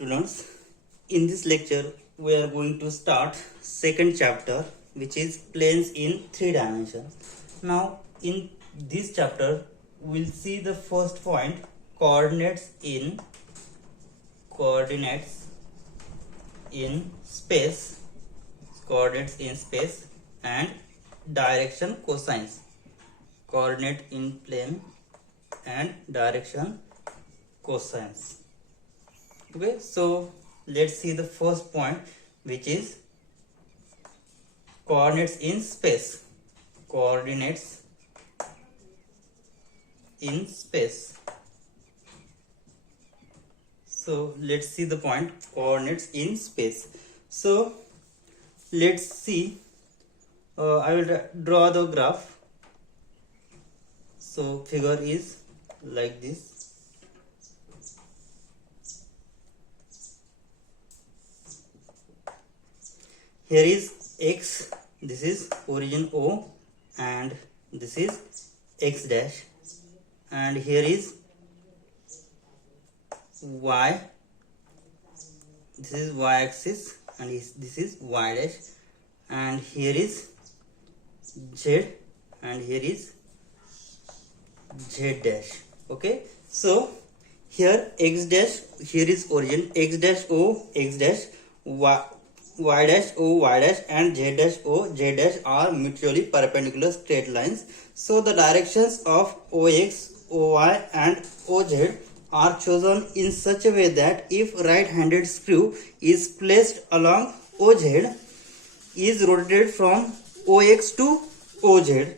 students, in this lecture we are going to start second chapter, which is planes in 3 dimensions. Now in this chapter we'll see the first point, coordinates in space, and direction cosines, coordinate in plane and direction cosines. Okay, so let's see the first point, which is coordinates in space. So let's see the point, coordinates in space. So let's see, I will draw the graph. So figure is like this. Here is x, this is origin O, and this is x dash, and here is y, this is y axis, and this is y dash, and here is z, and here is z dash. Okay, so here x dash, here is origin, x dash O, x dash, y dash O, y dash, and z dash O, z dash are mutually perpendicular straight lines. So the directions of OX, OY, and OZ are chosen in such a way that if right-handed screw is placed along OZ, is rotated from OX to OZ,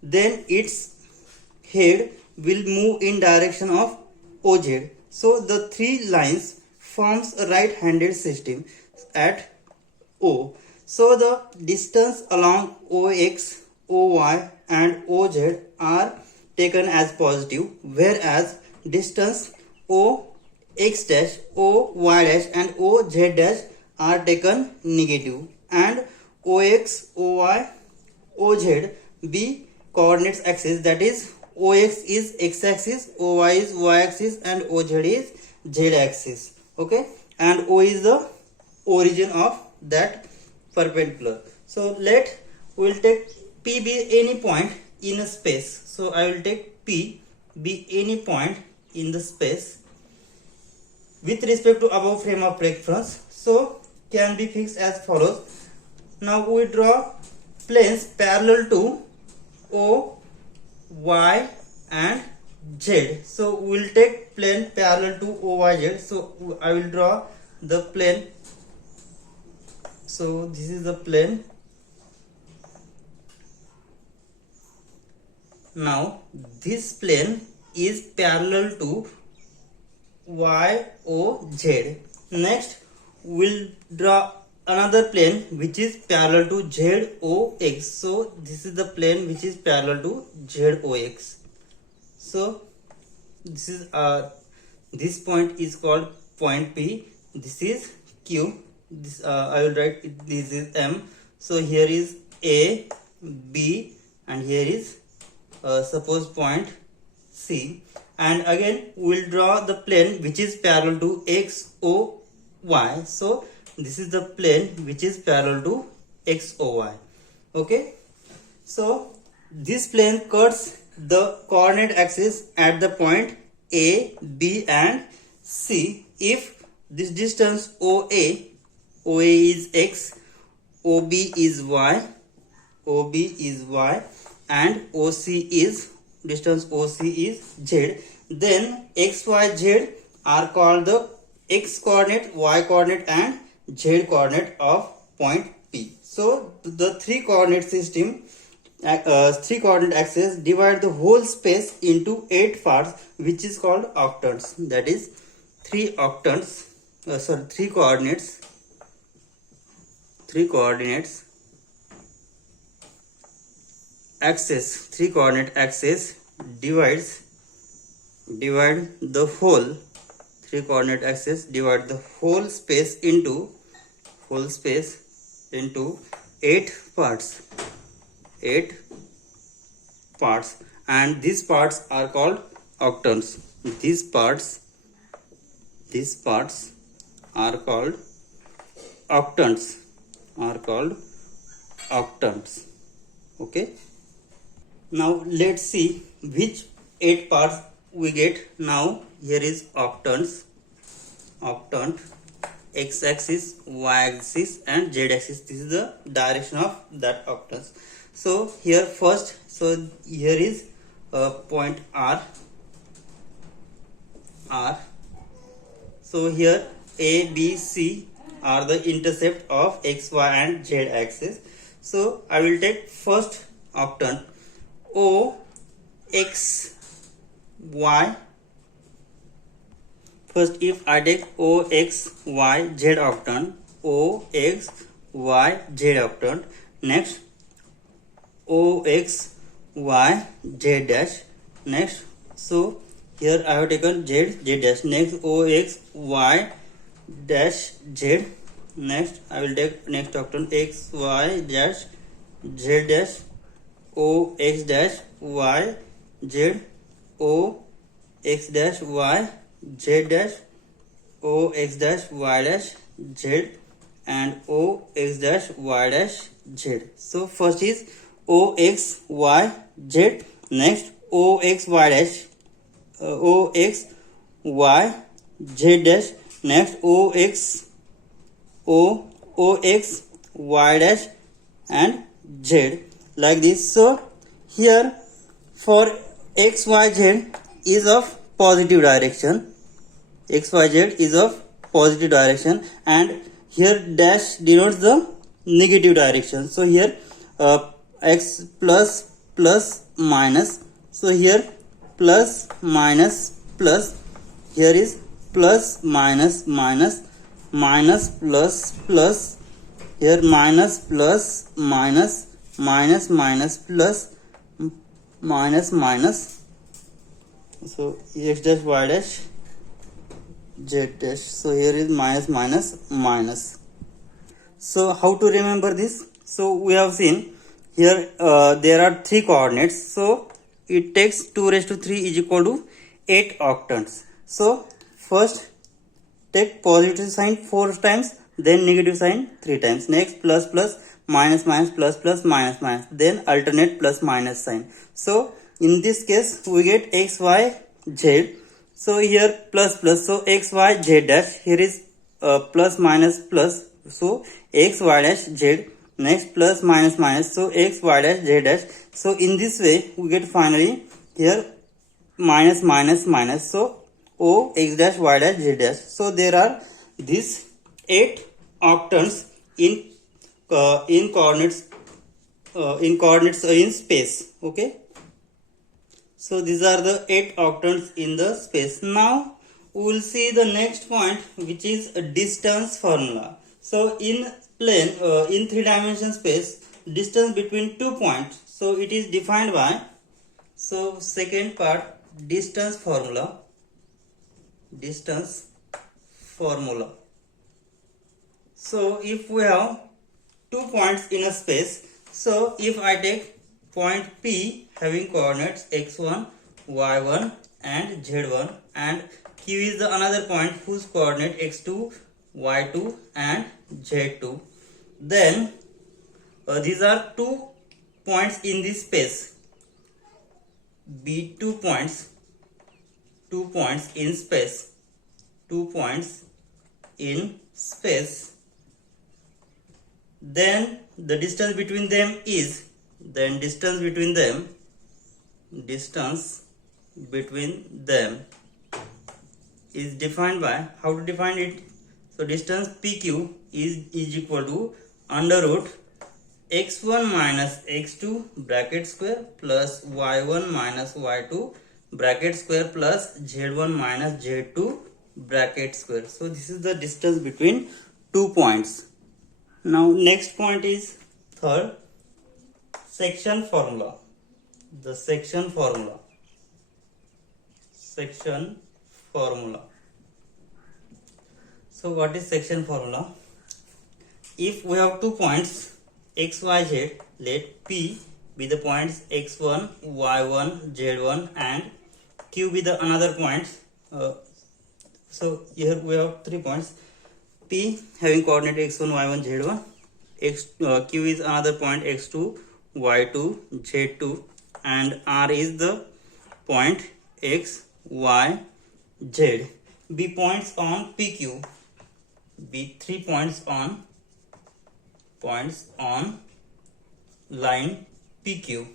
then its head will move in direction of OZ. So the three lines forms a right-handed system at O. So the distance along OX, OY, and OZ are taken as positive, whereas distance OX dash, OY dash, and OZ dash are taken negative, and OX, OY, OZ be coordinates axis, that is OX is x axis, OY is y axis, and OZ is z axis. Okay, and O is the origin of that perpendicular. So we'll take P be any point in a space. So I will take P be any point in the space with respect to above frame of reference. So can be fixed as follows. Now we draw planes parallel to O, Y, and Z. So we'll take plane parallel to O, Y, Z. So I will draw the plane. So this is the plane. Now this plane is parallel to YOZ. Next we'll draw another plane which is parallel to ZOX. So this is the plane which is parallel to ZOX. So this is this point is called point P. This is Q. This I will write it, this is M. So here is A, B, and here is suppose point C. And again we will draw the plane which is parallel to XOY. So this is the plane which is parallel to XOY. Okay, so this plane cuts the coordinate axis at the point A, B, and C. If this distance OA is X, OB is Y, and OC is distance OC is Z, then X, Y, Z are called the X coordinate, Y coordinate, and Z coordinate of point P. So the three coordinate system, three coordinate axes divide the whole space into 8 parts, which is called octants. That is three coordinates axis, three coordinate axis divide the whole space into 8 parts, and these parts are called octants. These parts are called octants, are called octants. Okay, now let's see which 8 parts we get. Now here is octants, octant, x-axis, y-axis and z-axis. This is the direction of that octants. So here first, so here is point R. So here A, B, C are the intercept of x, y and z axis. So I will take first octant O x y. First, if I take O x y z octant, O x y z octant, next O x y z dash, next, so here I have taken z dash, next O x y dash z, next I will take next octant x y dash z dash, O x dash y z, O x dash y z dash, O x dash y dash z and O x dash y dash z. So first is O x y z, next O x y dash, O x y z dash, next O x y dash and z, like this. So here for x y z is of positive direction, xyz is of positive direction, and here dash denotes the negative direction. So here x plus plus minus, so here plus minus plus, here is plus minus minus, minus plus plus, here minus plus minus, minus minus plus, minus minus, so x dash y dash z dash. So here is minus minus minus. So how to remember this? So we have seen here there are 3 coordinates. So it takes 2 raised to 3 is equal to 8 octants. So first take positive sign 4 times, then negative sign 3 times. Next plus plus minus minus plus plus minus minus, then alternate plus minus sign. So in this case we get x y z. So here plus plus, so x y z dash, here is plus minus plus, so x y dash z, next plus minus minus, so x y dash z dash. So in this way we get finally here minus minus minus, so O x dash y dash z dash. So there are these 8 octants in coordinates in space. Okay, so these are the 8 octants in the space. Now we will see the next point, which is a distance formula. So in plane, in 3-dimensional space, distance between 2 points, so it is defined by, so second part, distance formula. So if we have 2 points in a space, so if I take point P having coordinates x1, y1 and z1, and Q is the another point whose coordinate x2, y2 and z2, then these are 2 points in this space, be 2 points in space, 2 points in space, then the distance between them is, distance between them is defined by, how to define it? So distance PQ is equal to under root x1 minus x2 bracket square plus y1 minus y2 bracket square plus z1 minus z2 bracket square. So this is the distance between 2 points. Now next point is third, section formula. The section formula. So what is section formula? If we have 2 points x, y, z, let P be the points x1, y1, z1 and Q be the another points. So here we have 3 points. P having coordinate x1, y1, z1. Q is another point x2, y2, z2, and R is the point x, y, z. B points on PQ. B 3 points on line PQ.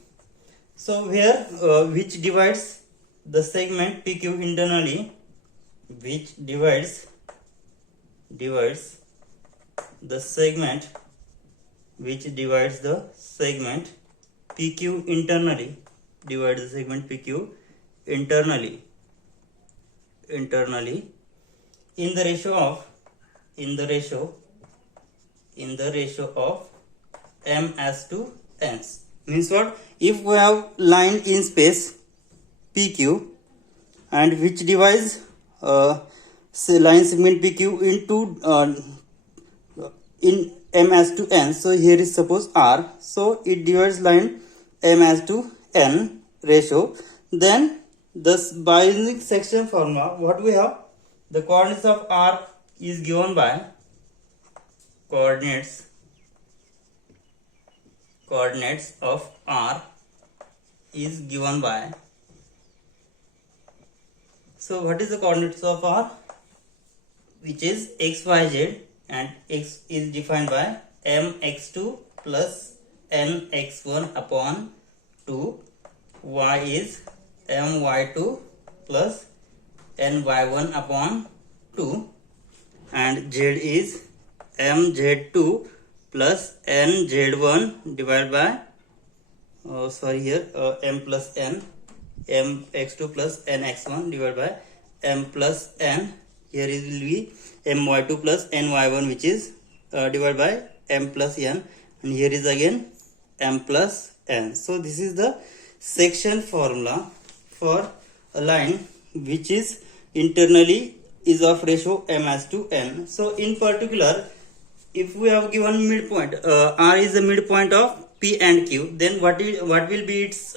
So here which divides the segment PQ internally, which divides the segment PQ internally, divides the segment PQ internally in the ratio of m as to n. Means what? If we have line in space PQ and which divides line segment PQ into in m as to n. So here is suppose R. So it divides line m as to n ratio. Then this Bionic section formula, what we have? The coordinates of R is given by coordinates of R is given by. So what is the coordinates of R? Which is x, y, z, and x is defined by mx2 plus nx1 upon 2. Y is my2 plus ny1 upon 2, and z is mz2 plus nz1 divided by m plus n, mx2 plus nx1 divided by m plus n. Here it will be my2 plus ny1, which is divided by m plus n, and here is again m plus n. So this is the section formula for a line which is internally is of ratio m as to n. So in particular, if we have given midpoint, R is the midpoint of P and Q, then what will be its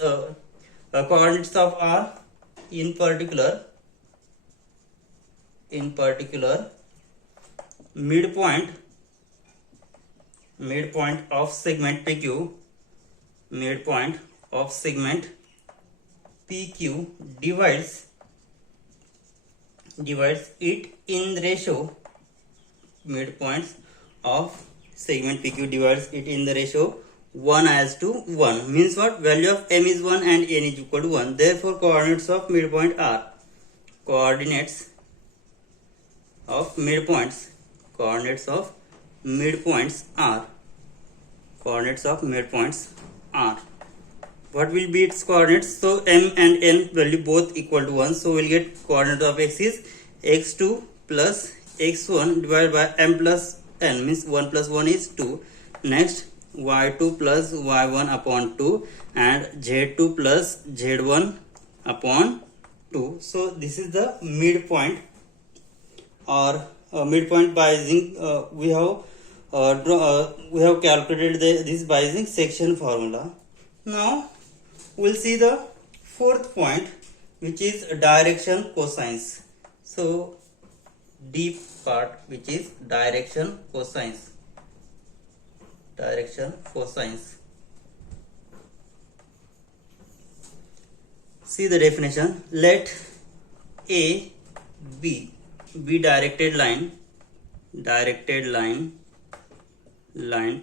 coordinates of R? In particular, midpoint of segment PQ, divides it in ratio. Midpoints of segment PQ divides it in the ratio 1 as to 1. Means what? Value of m is 1 and n is equal to 1. Therefore coordinates of midpoint are coordinates of midpoints are. What will be its coordinates? So m and n value both equal to 1. So we'll get coordinate of x is x2 plus x1 divided by m plus n, means 1 plus 1 is 2. Next y2 plus y1 upon 2 and z2 plus z1 upon 2. So this is the midpoint, or midpoint by using we have calculated this by using section formula. Now we'll see the fourth point, which is direction cosines. So D part, which is direction cosines. See the definition. Let A be directed line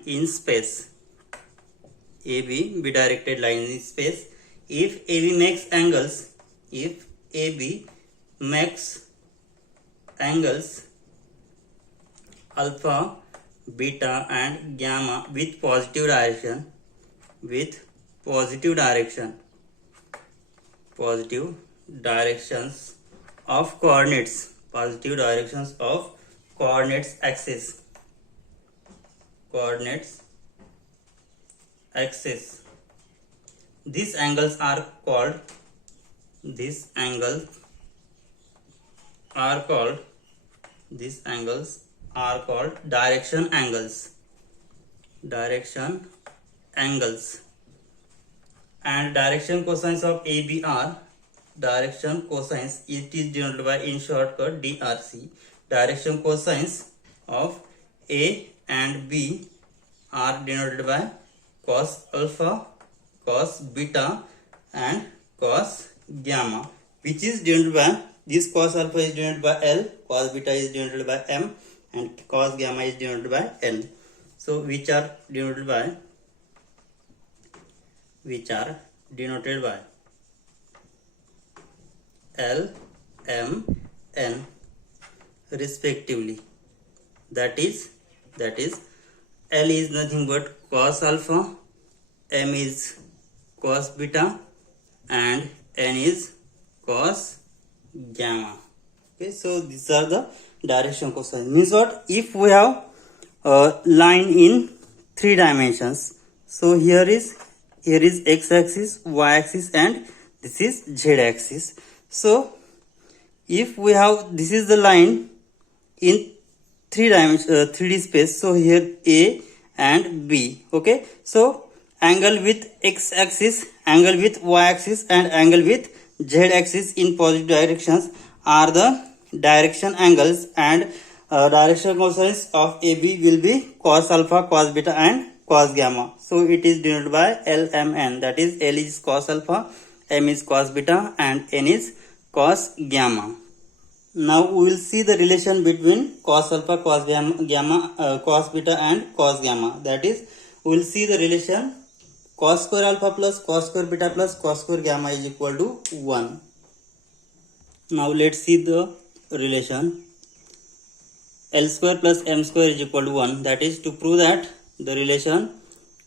in space. AB be directed line in space if AB makes angles alpha, beta and gamma with positive directions of coordinates axis. These angles are called direction angles. And direction cosines of AB are it is denoted by in shortcut DRC. Direction cosines of A and B are denoted by cos alpha, cos beta and cos gamma, which is denoted by, this cos alpha is denoted by L, cos beta is denoted by M and cos gamma is denoted by N. So which are denoted by L, M, N respectively. That is L is nothing but cos alpha, M is cos beta and N is cos gamma. Okay, so these are the direction cosine. Means what? If we have a line in 3 dimensions, so here is x axis, y axis and this is z axis. So if we have, this is the line in 3 dimensions, 3D space, so here A and B. Okay, so angle with x axis, angle with y axis and angle with z axis in positive directions are the direction angles, and direction cosines of AB will be cos alpha, cos beta and cos gamma. So it is denoted by L, M, N. That is L is cos alpha, M is cos beta and N is cos gamma. Now we will see the relation between cos alpha, cos gamma, cos beta and cos gamma. That is, we will see the relation cos square alpha plus cos square beta plus cos square gamma is equal to 1. Now let's see the relation L square plus M square is equal to 1. That is, to prove that the relation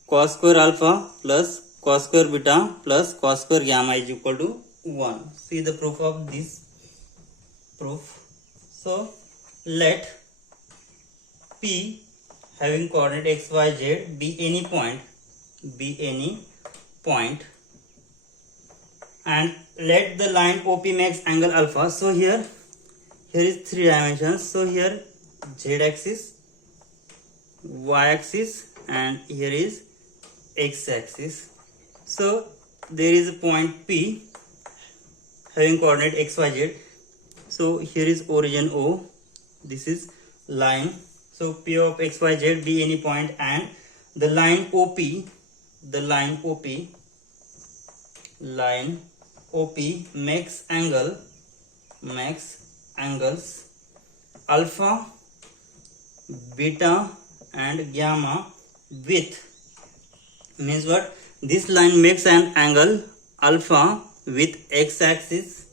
cos square alpha plus cos square beta plus cos square gamma is equal to 1. See the proof of this proof. So let P having coordinate x, y, z be any point and let the line OP makes angle alpha. So here is 3 dimensions. So here z axis, y axis and here is x axis. So there is a point P having coordinate x, y, z. So here is origin O, this is line. So P of x, y, z be any point and the line OP makes angles alpha, beta and gamma with, means what? This line makes an angle alpha with x axis,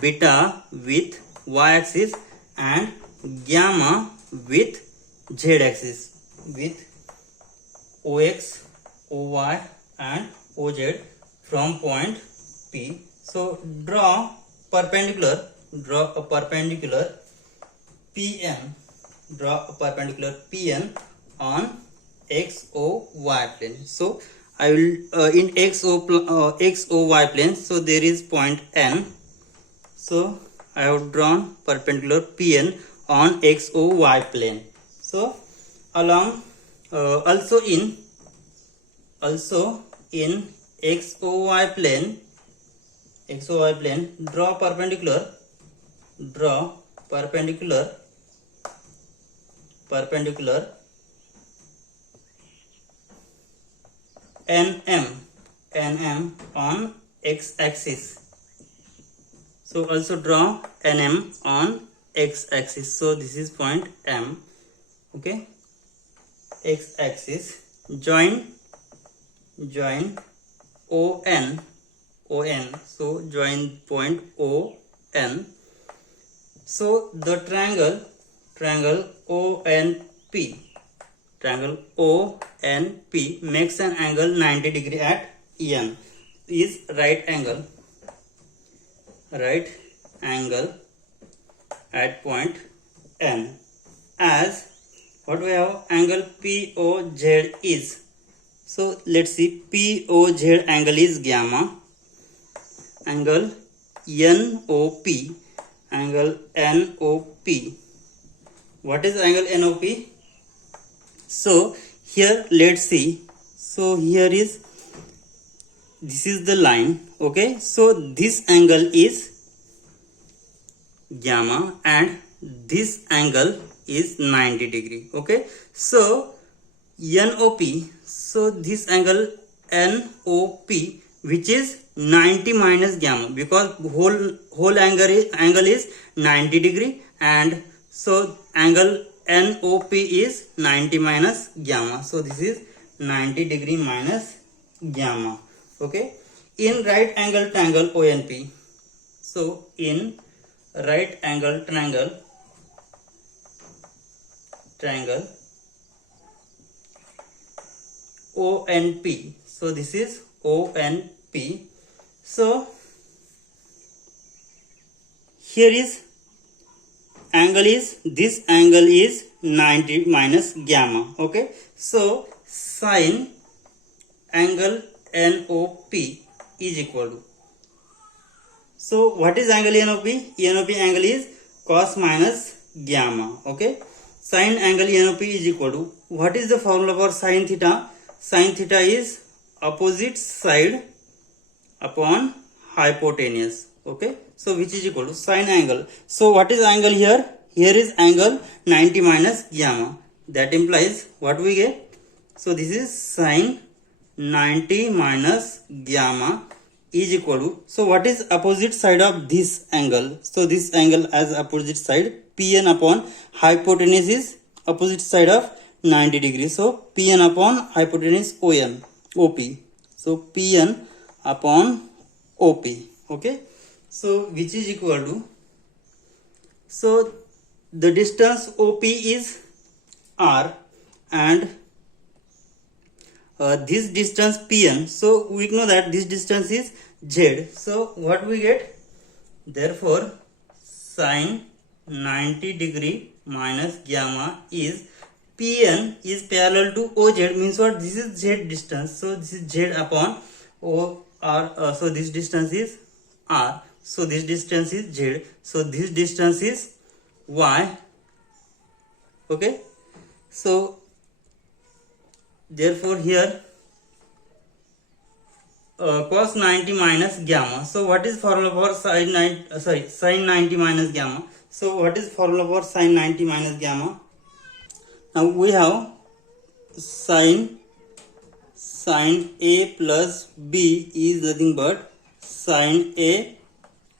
beta with y axis and gamma with z axis, with OX, OY and OZ from point P. So draw a perpendicular PN on XOY plane. So I will in XOY plane, so there is point N. So I have drawn perpendicular PN on XOY plane. So along also in XOY plane, draw perpendicular NM on x axis. So also draw NM on x axis. So this is point M. Okay, x axis. Join ON. So join point ON. So the triangle ONP makes an angle 90 degree at N, is right angle at point N, as what we have angle POZ is. So let's see, POZ angle is gamma, angle NOP. What is angle NOP? So here let's see. So here is, this is the line. Okay, so this angle is gamma and this angle is 90 degree. Okay, so NOP, so this angle NOP, which is 90 minus gamma, because whole angle is 90 degree, and so angle NOP is 90 minus gamma. So this is 90 degree minus gamma. Okay, in right angle triangle ONP, so in right angle triangle ONP, so this is ONP. So here is angle is, this angle is 90 minus gamma. Okay, so sine angle NOP is equal to, so what is angle NOP? NOP angle is cos minus gamma. Okay, sine angle NOP is equal to, what is the formula for sine theta? Sine theta is opposite side upon hypotenuse. Okay, so which is equal to sine angle. So what is angle here? Here is angle 90 minus gamma. That implies what we get? So this is sine 90 minus gamma is equal to, so what is opposite side of this angle? So this angle as opposite side, Pn upon hypotenuse is opposite side of 90 degrees. So Pn upon hypotenuse OP. So Pn upon OP. Okay, so which is equal to, so the distance OP is R, and this distance Pn, so we know that this distance is Z. So what we get? Therefore sine 90 degree minus gamma is Pn is parallel to OZ, means what? This is Z distance, so this is Z upon O R, so this distance is R, so this distance is Z, so this distance is Y. Okay, so therefore here cos 90 minus gamma. So what is formula for sine 90 minus gamma? So what is formula for sine 90 minus gamma? Now we have sine A plus B is nothing but sine A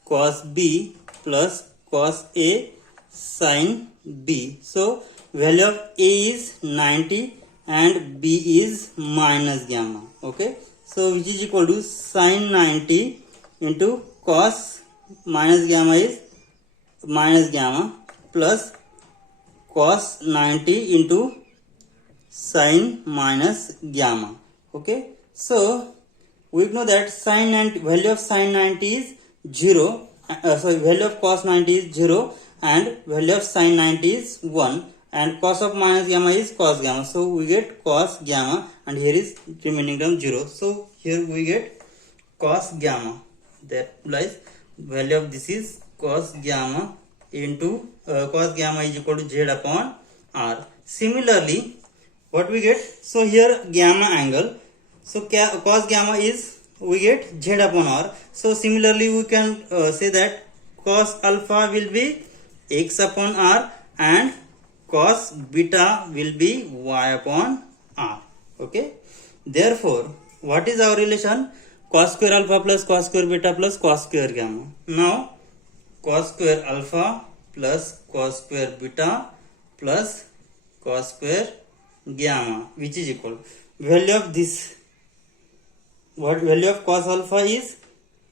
cos B plus cos A sine B. So value of A is 90 and B is minus gamma. Okay, so which is equal to sine 90 into cos minus gamma is minus gamma plus cos 90 into sine minus gamma. Okay, so we know that sine and value of sine 90 is 0, value of cos 90 is 0 and value of sine 90 is 1, and cos of minus gamma is cos gamma, so we get cos gamma, and here is remaining term 0, so here we get cos gamma. That implies value of this is cos gamma into cos gamma is equal to Z upon R. Similarly what we get, so here gamma angle, so cos gamma is we get Z upon R. So similarly we can say that cos alpha will be X upon R and cos beta will be Y upon R. Okay, therefore what is our relation? Cos square alpha plus cos square beta plus cos square gamma. Now cos square alpha plus cos square beta plus cos square gamma, which is equal value of this, what value of cos alpha is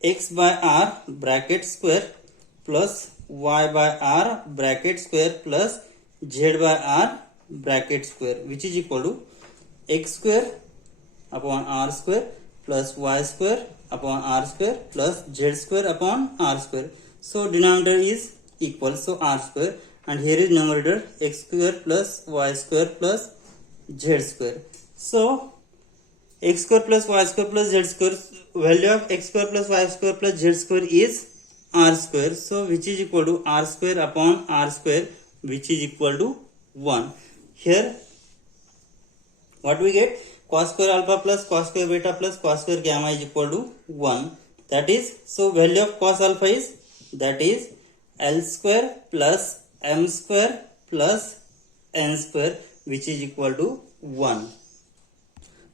x by r bracket square plus y by r bracket square plus z by r bracket square, which is equal to x square upon r square plus y square upon r square plus z square upon r square. So denominator is equal, so r square, and here is numerator x square plus y square plus z square. So x square plus y square plus z square, value of x square plus y square plus z square is r square, so which is equal to r square upon r square, which is equal to 1. Here what we get? Cos square alpha plus cos square beta plus cos square gamma is equal to 1. That is, so value of cos alpha is, that is L square plus M square plus n square, which is equal to 1.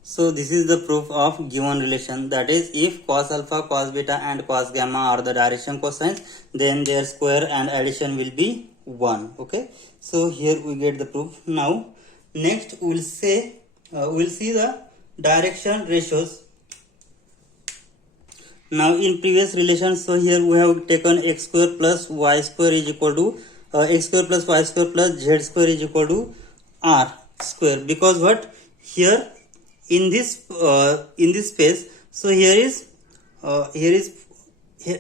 So this is the proof of given relation, that is, if cos alpha, cos beta and cos gamma are the direction cosines, then their square and addition will be 1. Okay, so here we get the proof. Now next we'll see the direction ratios. Now in previous relation, so here we have taken x square plus y square is equal to x square plus y square plus z square is equal to r square, because what here in this space, so here is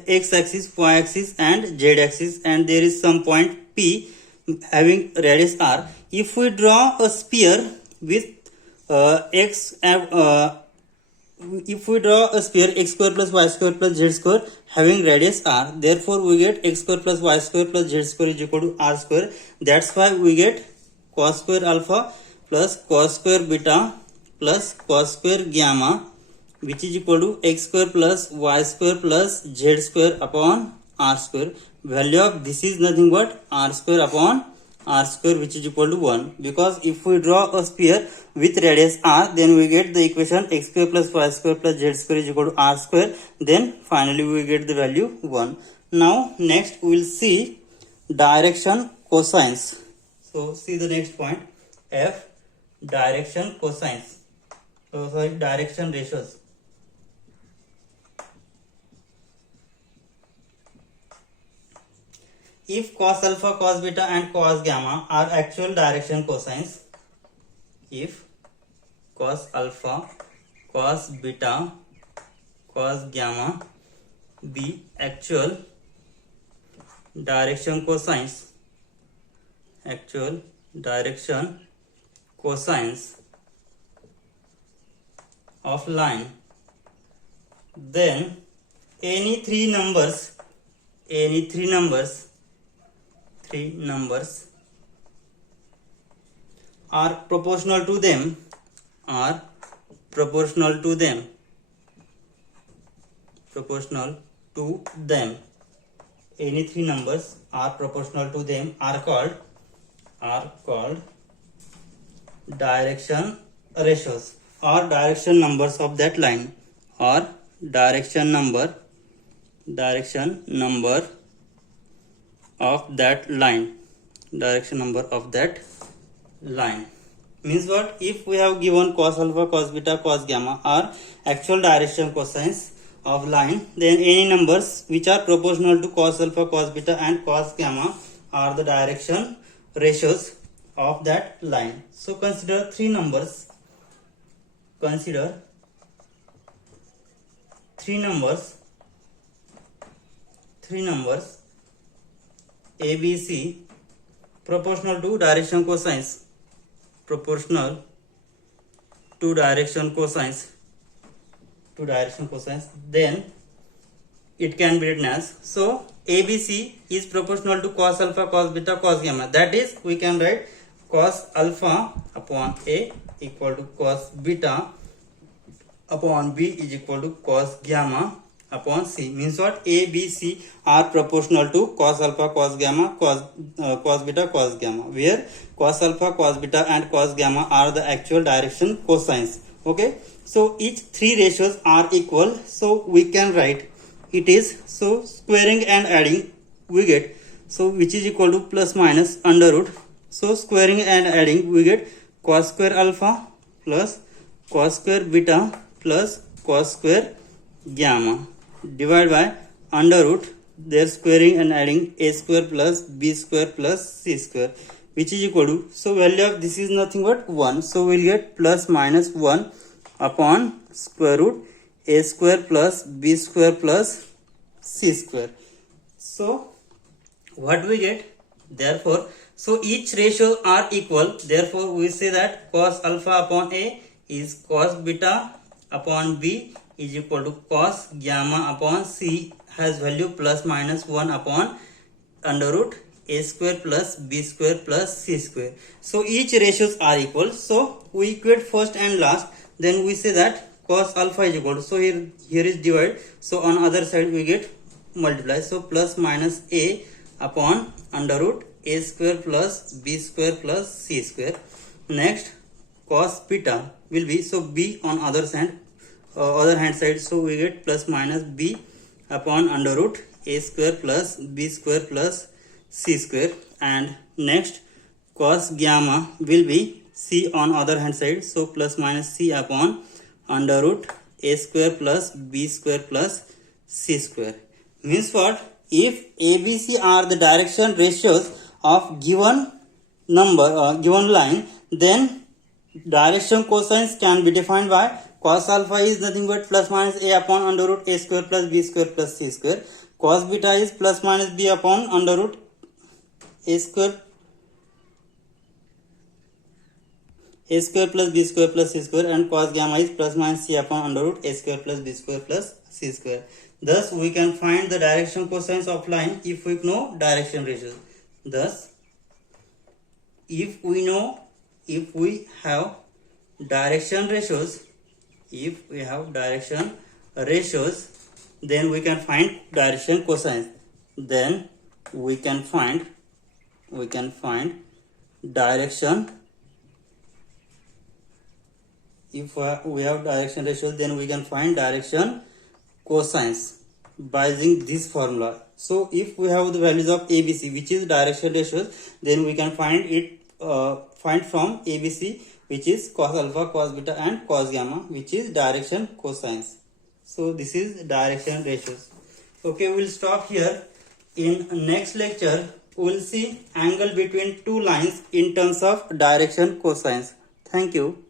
x axis, y axis and z axis, and there is some point P having radius r. If we draw a sphere with if we draw a sphere x square plus y square plus z square having radius r, therefore we get x square plus y square plus z square is equal to r square. That's why we get cos square alpha plus cos square beta plus cos square gamma, which is equal to x square plus y square plus z square upon r square. Value of this is nothing but r square upon r square, which is equal to 1. Because if we draw a sphere with radius r, then we get the equation x square plus y square plus z square is equal to r square. Then finally we get the value 1. Now next we will see direction cosines. So see the next point, f direction cosines. So sorry, direction ratios. If cos alpha, cos beta and cos gamma are actual direction cosines, if cos alpha, cos beta, cos gamma be actual direction cosines, actual direction cosines of line, then any three numbers are proportional to them, any three numbers are proportional to them are called direction ratios, or direction numbers of that line, or direction number of that line. Means what? If we have given cos alpha, cos beta, cos gamma are actual direction cosines of line, then any numbers which are proportional to cos alpha, cos beta and cos gamma are the direction ratios of that line. So consider three numbers. Three numbers A, B, C proportional to direction cosines, then it can be written as, so ABC is proportional to cos alpha, cos beta, cos gamma. That is, we can write cos alpha upon A equal to cos beta upon B is equal to cos gamma upon C. Means what? A, B, C are proportional to cos alpha, cos gamma, cos beta, cos gamma, where cos alpha, cos beta and cos gamma are the actual direction cosines. Okay, so each three ratios are equal, so we can write it is, so squaring and adding we get, so which is equal to plus minus under root. So squaring and adding we get cos square alpha plus cos square beta plus cos square gamma divided by under root their squaring and adding a square plus b square plus c square, which is equal to, so value of this is nothing but 1. So we'll get plus minus 1 upon square root a square plus b square plus c square. So what we get? Therefore, so each ratio are equal. Therefore, we say that cos alpha upon A is cos beta upon B is equal to cos gamma upon C has value plus minus 1 upon under root a square plus b square plus c square. So each ratios are equal. So we equate first and last. Then we say that cos alpha is equal to, so here is divide. So on other side we get multiply. So plus minus a upon under root a square plus b square plus c square. Next, cos beta will be, so b on other hand side, so we get plus minus b upon under root a square plus b square plus c square. And next, cos gamma will be c on other hand side, so plus minus c upon under root a square plus b square plus c square. Means what? If ABC are the direction ratios of given number, given line, then direction cosines can be defined by cos alpha is nothing but plus minus a upon under root a square plus b square plus c square. Cos beta is plus minus b upon under root a square plus b square plus c square, and cos gamma is plus minus c upon under root a square plus b square plus c square. Thus, we can find the direction cosines of line if we know direction ratios. Thus, if we have direction ratios, then we can find direction cosines. Then we can find direction. If we have direction ratios, then we can find direction cosines by using this formula. So if we have the values of ABC, which is direction ratios, then we can find from ABC, which is cos alpha, cos beta, and cos gamma, which is direction cosines. So this is direction ratios. Okay, we'll stop here. In next lecture, we'll see angle between two lines in terms of direction cosines. Thank you.